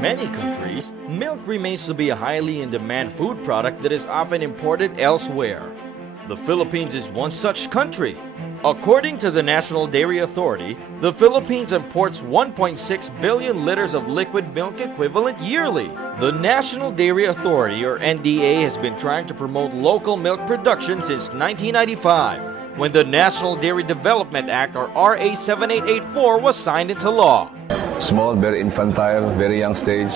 many countries, milk remains to be a highly in-demand food product that is often imported elsewhere. The Philippines is one such country. According to the National Dairy Authority, the Philippines imports 1.6 billion liters of liquid milk equivalent yearly. The National Dairy Authority, or NDA, has been trying to promote local milk production since 1995, when the National Dairy Development Act, or RA 7884, was signed into law. Small, very infantile, very young stage.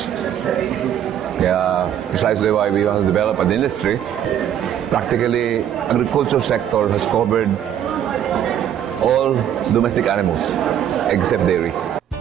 Kaya precisely why we want to develop an industry. Practically, agriculture sector has covered all domestic animals except dairy.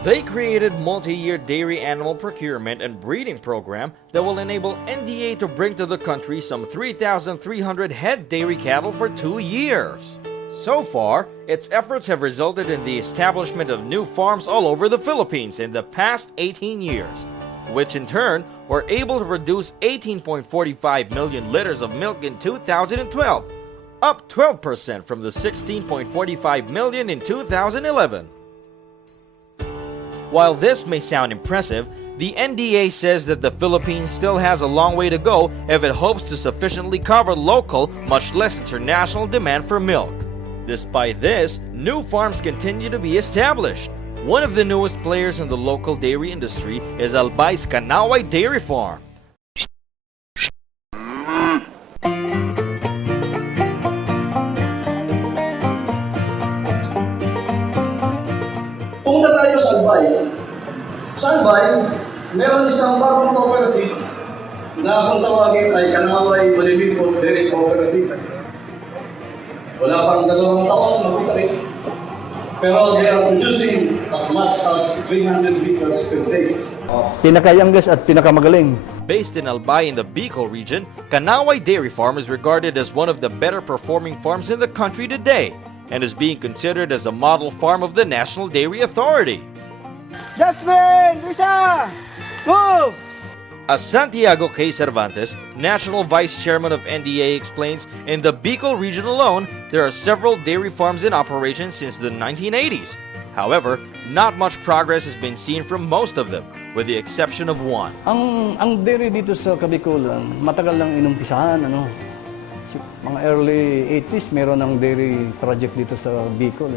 They created multi-year dairy animal procurement and breeding program that will enable NDA to bring to the country some 3,300 head dairy cattle for 2 years. So far, its efforts have resulted in the establishment of new farms all over the Philippines in the past 18 years, which in turn were able to produce 18.45 million liters of milk in 2012, up 12% from the 16.45 million in 2011. While this may sound impressive, the NDA says that the Philippines still has a long way to go if it hopes to sufficiently cover local, much less international demand for milk. Despite this, new farms continue to be established. One of the newest players in the local dairy industry is Albay's Canaway Dairy Farm. Punta tayo sa Albay. Sa Albay, meron isang bagong cooperative na kung tawagin ay Canaway Malilimpot Dairy Cooperative. Wala pang 2 taon, mag-itarit. Pero they are producing as much as 300 liters per day. Pinaka-youngest at pinakamagaling. Based in Albay in the Bicol region, Canaway Dairy Farm is regarded as one of the better performing farms in the country today and is being considered as a model farm of the National Dairy Authority. Jasmine! Risa! Go! As Santiago K. Cervantes, National Vice Chairman of NDA, explains, in the Bicol region alone, there are several dairy farms in operation since the 1980s. However, not much progress has been seen from most of them, with the exception of one. Ang dairy dito sa Kabicolan, matagal lang inumpisahan, mga early 80s, meron ng dairy project dito sa Bicol.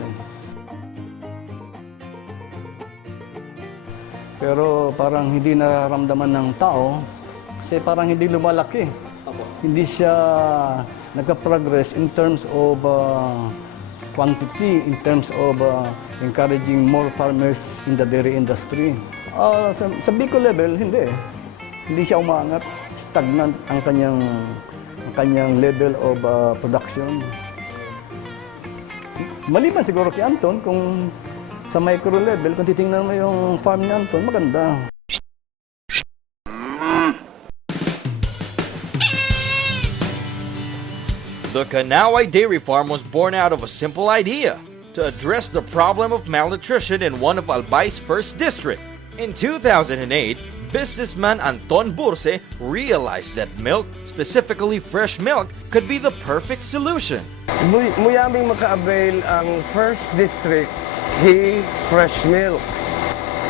Pero parang hindi nararamdaman ng tao kasi parang hindi lumalaki. Hindi siya nagka-progress in terms of quantity, in terms of encouraging more farmers in the dairy industry. Sa Bicol level, hindi. Hindi siya umaangat. Stagnant ang kanyang level of production. Maliban siguro kay Anton, kung sa micro level, kung titingnan mo yung farm ni Anton, maganda. The Canaway Dairy Farm was born out of a simple idea to address the problem of malnutrition in one of Albay's first district. In 2008, businessman Anton Burse realized that milk, specifically fresh milk, could be the perfect solution. Muyaming maka-avail ang first district fresh milk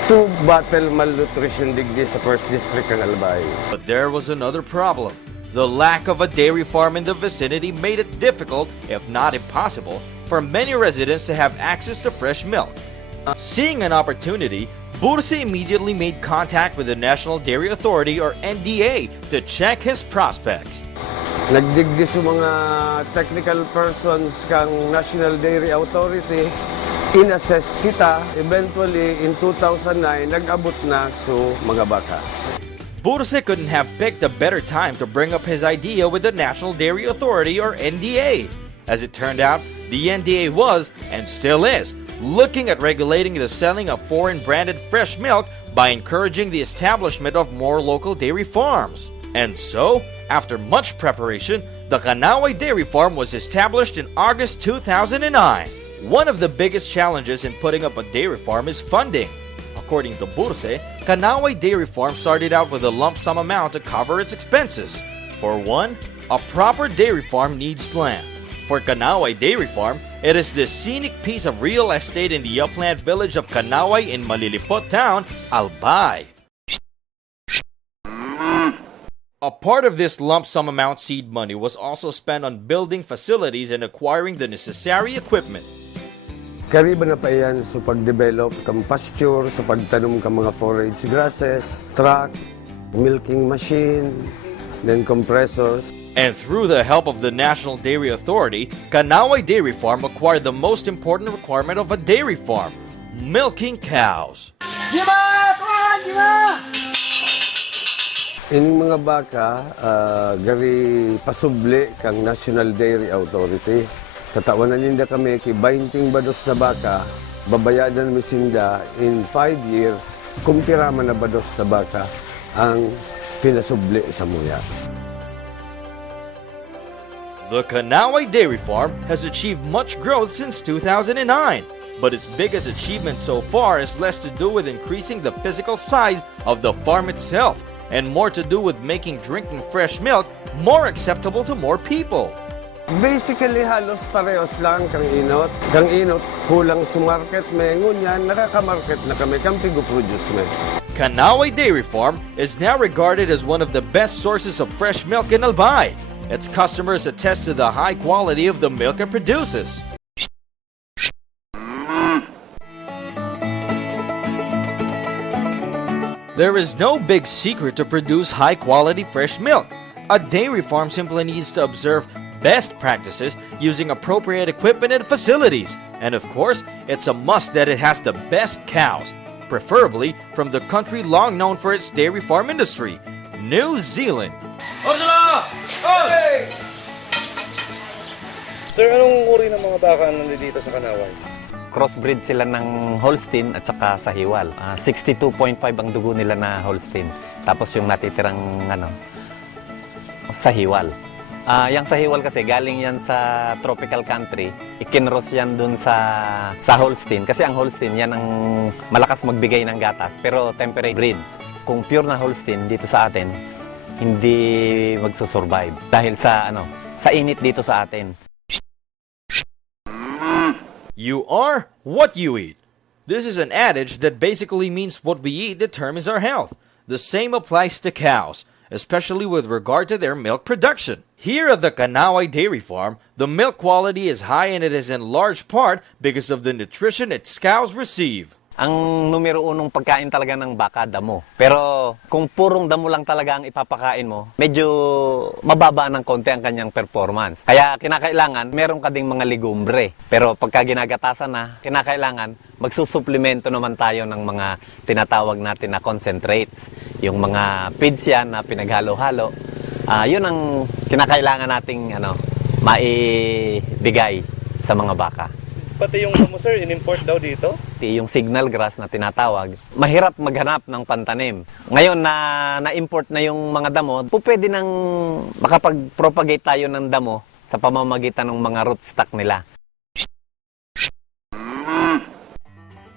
to battle malnutrition digdi sa first district ng Albay. But there was another problem. The lack of a dairy farm in the vicinity made it difficult, if not impossible, for many residents to have access to fresh milk. Seeing an opportunity, Burse immediately made contact with the National Dairy Authority, or NDA, to check his prospects. Nagdigdi sa mga technical persons kang National Dairy Authority, in-assess kita, eventually in 2009, nag-abot na so mga baka. Burse couldn't have picked a better time to bring up his idea with the National Dairy Authority, or NDA. As it turned out, the NDA was, and still is, looking at regulating the selling of foreign branded fresh milk by encouraging the establishment of more local dairy farms. And so, after much preparation, the Canaway Dairy Farm was established in August 2009. One of the biggest challenges in putting up a dairy farm is funding. According to Burse, Canaway Dairy Farm started out with a lump sum amount to cover its expenses. For one, a proper dairy farm needs land. For Canaway Dairy Farm, it is this scenic piece of real estate in the upland village of Canaway in Malilipot Town, Albay. A part of this lump sum amount seed money was also spent on building facilities and acquiring the necessary equipment. Kariba na pa yan sa pag-develop kang pasture, sa pagtanom kang mga forage grasses, truck, milking machine, then compressors. And through the help of the National Dairy Authority, Canaway Dairy Farm acquired the most important requirement of a dairy farm, milking cows. Ining mga baka, gari pasubli kang National Dairy Authority. Katawanan ninda kami kay 20 bados na baka, babayadan mi sinda in 5 years kung pirama na bados na baka ang pinasubli sa muya. The Canaway Dairy Farm has achieved much growth since 2009, but its biggest achievement so far is less to do with increasing the physical size of the farm itself and more to do with making drinking fresh milk more acceptable to more people. Basically, halos parehos lang kang inot. Kang inot, kulang sa market me. Ngunyan, nakaka-market na kami kang pigo-produce me. Canaway Dairy Farm is now regarded as one of the best sources of fresh milk in Albay. Its customers attest to the high quality of the milk it produces. There is no big secret to produce high-quality fresh milk. A dairy farm simply needs to observe best practices using appropriate equipment and facilities. And of course, it's a must that it has the best cows, preferably from the country long known for its dairy farm industry, New Zealand. Sir, anong uri ng mga baka nandito sa Canaway? Crossbreed sila ng Holstein at saka Sahiwal. 62.5 ang dugo nila na Holstein. Tapos yung natitirang Sahiwal. Yung Sahiwal kasi galing yan sa tropical country. Ikinross yan dun sa Holstein. Kasi ang Holstein yan ang malakas magbigay ng gatas pero temperate breed. Kung pure na Holstein dito sa atin, hindi magsusurvive dahil sa init dito sa atin. You are what you eat. This is an adage that basically means what we eat determines our health. The same applies to cows, especially with regard to their milk production. Here at the Canaway Dairy Farm, the milk quality is high and it is in large part because of the nutrition its cows receive. Ang numero unong pagkain talaga ng baka, damo. Pero kung purong damo lang talaga ang ipapakain mo, medyo mababa ng konti ang kanyang performance. Kaya kinakailangan, meron ka ding mga legumbre. Pero pagka ginagatasan na, kinakailangan, magsusuplemento naman tayo ng mga tinatawag natin na concentrates. Yung mga feeds yan na pinaghalo-halo. Yun ang kinakailangan nating maibigay sa mga baka. Pati yung sir, in-import daw dito? Yung signal grass na tinatawag, mahirap maghanap ng pantanim. Ngayon na-import na yung mga damo, pwede nang makapag-propagate tayo ng damo sa pamamagitan ng mga rootstock nila.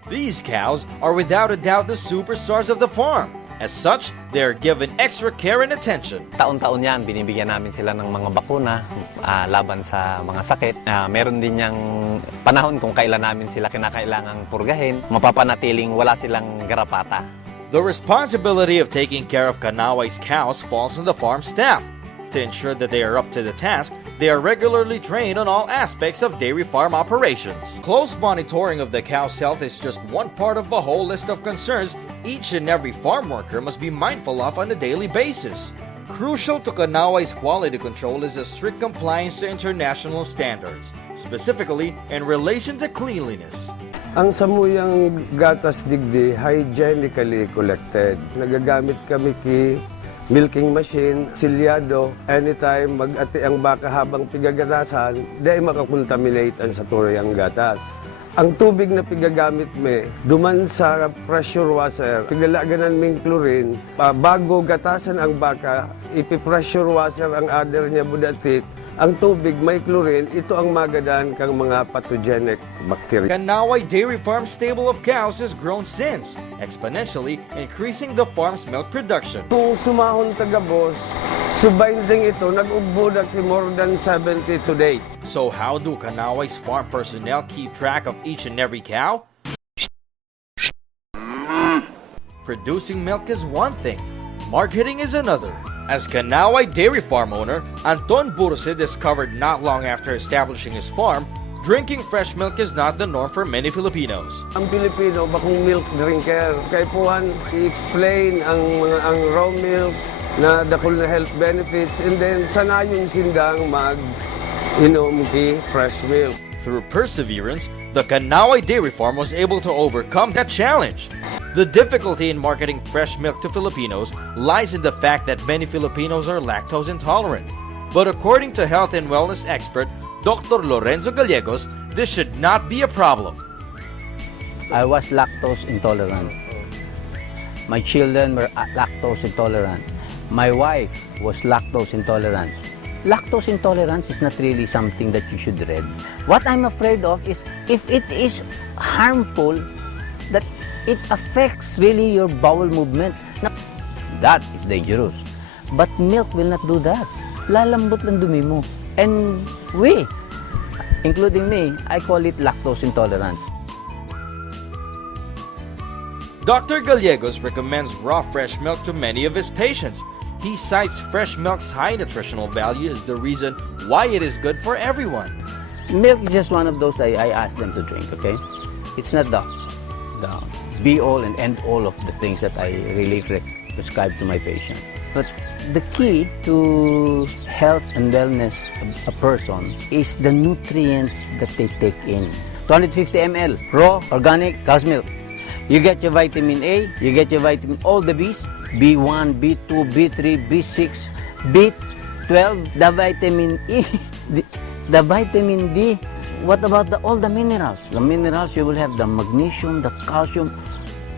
These cows are without a doubt the superstars of the farm. As such, they are given extra care and attention. Taon-taon yan, binibigyan namin sila ng mga bakuna laban sa mga sakit. Meron din niyang panahon kung kailan namin sila kinakailangang purgahin, mapapanatiling wala silang garapata. The responsibility of taking care of Canaway's cows falls on the farm staff. To ensure that they are up to the task, they are regularly trained on all aspects of dairy farm operations. Close monitoring of the cow's health is just one part of a whole list of concerns each and every farm worker must be mindful of on a daily basis. Crucial to Canaway's quality control is a strict compliance to international standards, specifically in relation to cleanliness. Ang samuyang gatas digdi, hygienically collected. Nagagamit kami milking machine, silyado, anytime mag-ati ang baka habang pigagatasan, dahil makakontaminate ang saturayang gatas. Ang tubig na pigagamit duman sa pressure washer, pigalaganan ming chlorine, bago gatasan ang baka, ipi-pressure washer ang adder niya budatit, ang tubig may chlorine, ito ang magadan kang mga pathogenic bacteria. Canaway Dairy Farm's stable of cows has grown since, exponentially increasing the farm's milk production. Kung sumahon taga-boss, subinding ito, nag-ugbo na more than 70 today. So how do Canaway's farm personnel keep track of each and every cow? Producing milk is one thing, marketing is another. As Canaway dairy farm owner, Anton Burse discovered not long after establishing his farm, drinking fresh milk is not the norm for many Filipinos. Ang Pilipino, bakong milk drinker. Kay Puhan, i-explain ang raw milk na dakol na health benefits and then sanayon sindang mag-inom ki fresh milk. Through perseverance, the Canaway dairy farm was able to overcome that challenge. The difficulty in marketing fresh milk to Filipinos lies in the fact that many Filipinos are lactose intolerant. But according to health and wellness expert Dr. Lorenzo Gallegos, this should not be a problem. I was lactose intolerant. My children were lactose intolerant. My wife was lactose intolerant. Lactose intolerance is not really something that you should dread. What I'm afraid of is if it is harmful, that it affects really your bowel movement. That is dangerous. But milk will not do that. Lalambot lang dumi mo. And we, including me, I call it lactose intolerance. Dr. Gallegos recommends raw fresh milk to many of his patients. He cites fresh milk's high nutritional value as the reason why it is good for everyone. Milk is just one of those I ask them to drink, okay? It's not the be-all and end-all of the things that I really prescribe to my patient. But the key to health and wellness of a person is the nutrient that they take in. 250 ml, raw, organic, cow's milk. You get your vitamin A, you get your vitamin, all the Bs, B1, B2, B3, B6, B12, the vitamin E, the vitamin D. What about all the minerals? The minerals, you will have the magnesium, the calcium.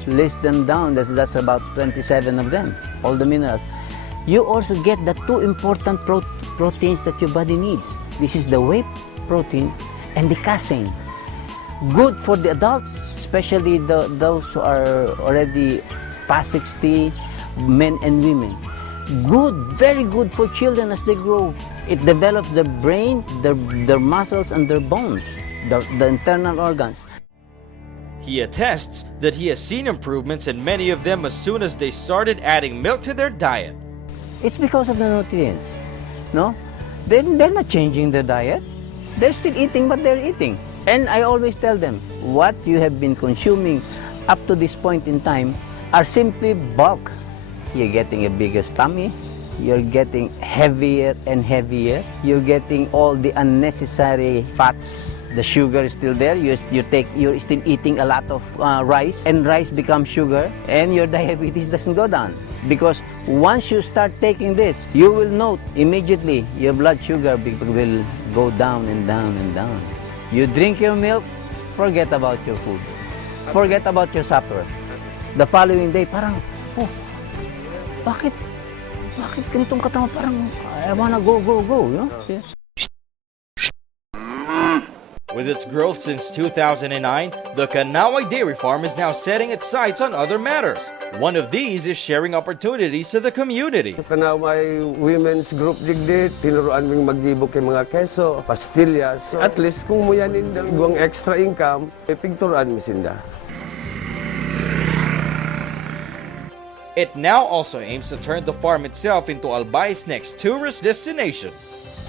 List them down. That's about 27 of them, all the minerals. You also get the two important proteins that your body needs. This is the whey protein and the casein. Good for the adults, especially those who are already past 60, men and women. Good, very good for children as they grow. It develops their brain, their muscles, and their bones, the internal organs. He attests that he has seen improvements in many of them as soon as they started adding milk to their diet. It's because of the nutrients, no? They're not changing their diet. They're still eating what they're eating. And I always tell them, what you have been consuming up to this point in time are simply bulk. You're getting a bigger tummy, you're getting heavier and heavier, you're getting all the unnecessary fats. The sugar is still there, you're still eating a lot of rice, and rice becomes sugar, and your diabetes doesn't go down. Because once you start taking this, you will note immediately your blood sugar will go down and down and down. You drink your milk, forget about your food. Forget about your supper. The following day, parang, oh, bakit ganitong katawan? Parang, I wanna go, you know? Yes. With its growth since 2009, the Canaway Dairy Farm is now setting its sights on other matters. One of these is sharing opportunities to the community. Canaway Women's Group digdi, tinuruan ming magbibok kay mga keso, pastillas. So, at least kung muyanin ng igwang extra income, pigturuan mi sinda. It now also aims to turn the farm itself into Albay's next tourist destination.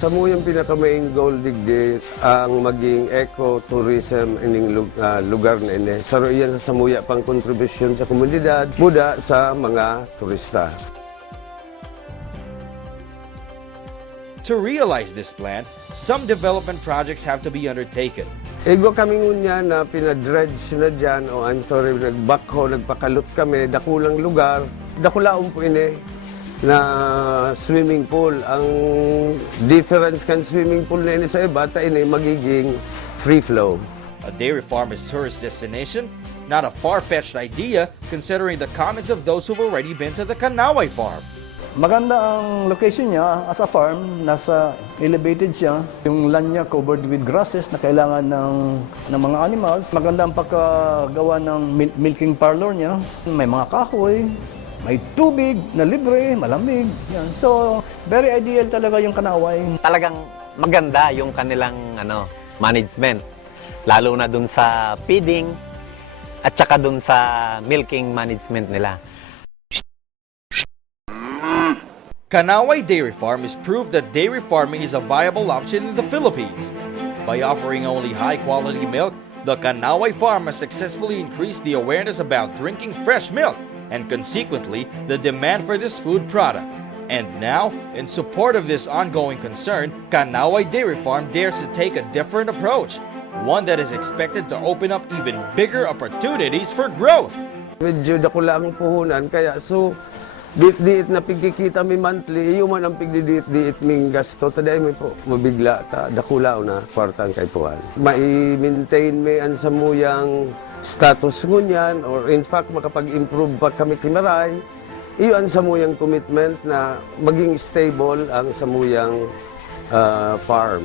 Sa muyang pinaka-main goal digdi ang maging eco-tourism ining lugar na ini. Saro iyan sa muya pang kontribusyon sa komunidad, muda sa mga turista. To realize this plan, some development projects have to be undertaken. Ego kami ngunya na pinadredge na dyan, o I'm sorry, nagbakho, nagpakalot kami, dakulang lugar, dakulaon po ini na swimming pool. Ang difference kan swimming pool na ini sa iba, ta ini magiging free flow. A dairy farm is tourist destination? Not a far-fetched idea considering the comments of those who've already been to the Canaway farm. Maganda ang location niya as a farm, nasa elevated siya. Yung land niya covered with grasses na kailangan ng mga animals. Maganda ang pagkagawa ng milking parlor niya. May mga kahoy, may tubig na libre, malamig. Yan. So, very ideal talaga yung Canaway. Talagang maganda yung kanilang management. Lalo na dun sa feeding at saka dun sa milking management nila. Canaway Dairy Farm is proof that dairy farming is a viable option in the Philippines. By offering only high-quality milk, the Canaway Farm has successfully increased the awareness about drinking fresh milk and consequently the demand for this food product. And now, in support of this ongoing concern, Canaway Dairy Farm dares to take a different approach, one that is expected to open up even bigger opportunities for growth. Medyo dakula ang puhunan, kaya diit na pigkikita mi monthly, iyo man ang pigdidiit ming gasto, taday mi po mabigla ta, dakula na kwartang kay puhan. Mai-maintain mi ang samuyang status ngunyan, or in fact makapag-improve pa kami kimaray, iyo ang samuyang commitment na maging stable ang samuyang farm.